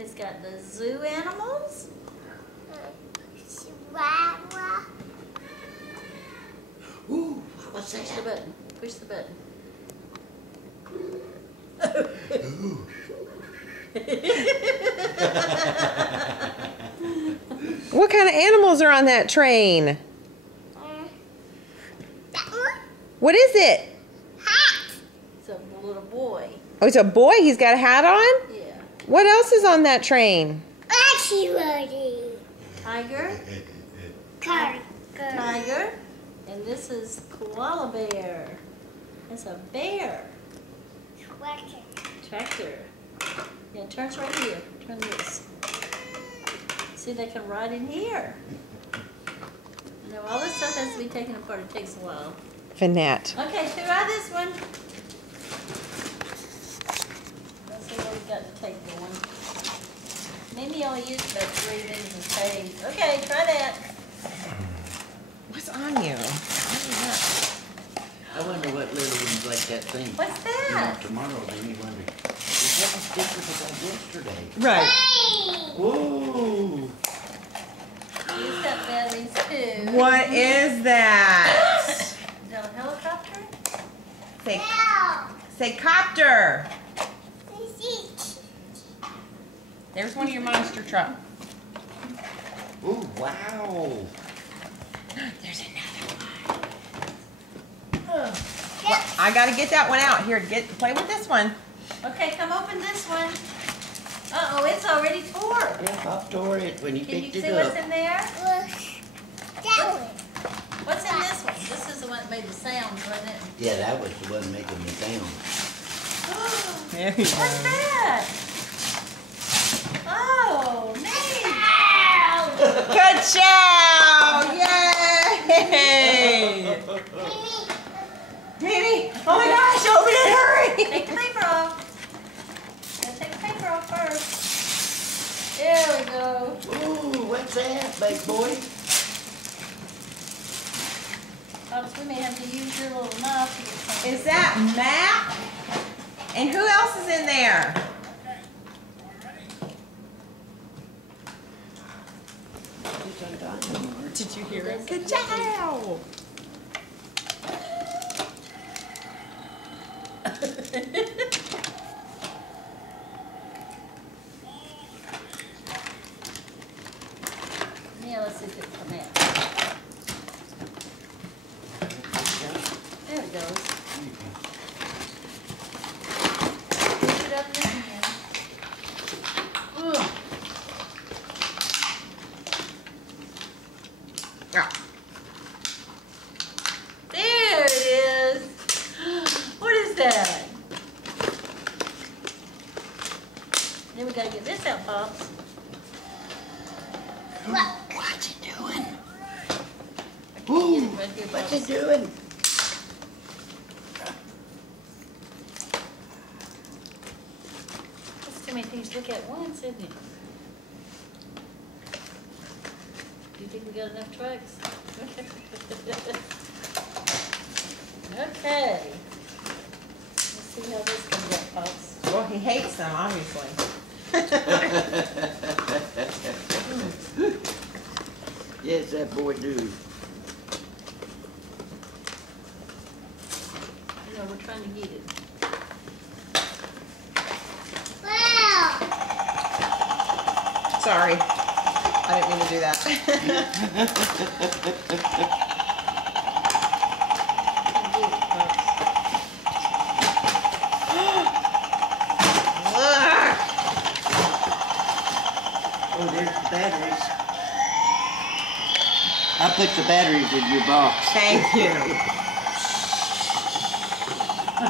it's got the zoo animals. Chihuahua. Ooh, what's Push the that? button. Push the button. Ooh. What kind of animals are on that train? That one? What is it? Hat. It's a little boy. Oh, it's a boy. He's got a hat on? Yeah. What else is on that train? Actually. Tiger. Tiger. And this is koala bear. It's a bear. Tractor. Yeah, it turns right here. Turn this. See, they can ride in here. You know, all this stuff has to be taken apart. It takes a while. Finette. Okay, try this one. Let's see what we got to take going. Maybe only used about 3 minutes of tape. Okay, try that. What's on you? I wonder what little ones like that thing. What's that? Tomorrow, then you wonder, is that the sticker that I yesterday? Right. Whoa! Use that batteries too. What is that? Is that a helicopter? Say copter. There's one of your monster truck. Ooh, wow! There's another one. Well, I gotta get that one out. Here, play with this one. Okay, come open this one. Uh-oh, it's already tore. Yeah, Bob tore it when he Can you picked it see up. what's in there? That one. What's in this one? This is the one that made the sounds, wasn't it? Yeah, that was the one making the sound. There you What's go. that? Oh, neat. Good job! Yay! Mimi! Oh my gosh, open it, hurry! Take the paper off. Gotta take the paper off first. There we go. Ooh, what's that, big boy? Pops, we may have to use your little knife to get some. Is that map? And who else is in there? Did you hear it? Good job! Yeah, let's see if it'll come out. There it goes. Push it up in the hand. Ugh. Ah. There it is. What is that? Then we gotta get this out, Pops. What's it doing? Ooh, Right here, what's Pops. it doing? That's too many things to look at once, isn't it? Do you think we got enough trucks? Okay. Let's see how this comes out, Pops. Well, he hates them, obviously. Yes, that boy do. You know, we're trying to get it. Wow. Sorry. I didn't mean to do that. Oh, there's the batteries. I put the batteries in your box. Thank you. Oh,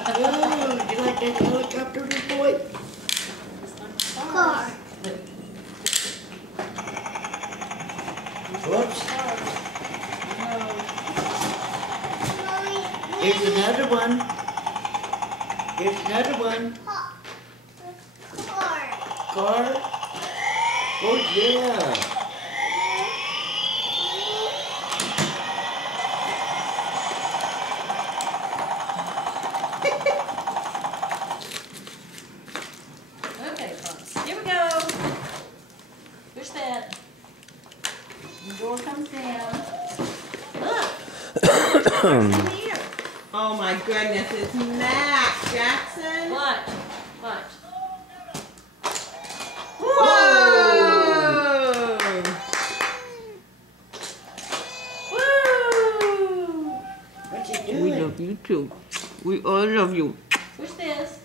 you like that helicopter, little boy? Car. Whoops. Here's another one. Here's another one. Car. Car. Oh, yeah. Okay, Pops. Here we go. Push that. The door comes down. Look. What's in here? Oh my goodness, it's Mac Jackson. Watch. Watch. Whoa! Woo! What you We doing? love you too. We all love you. Push this.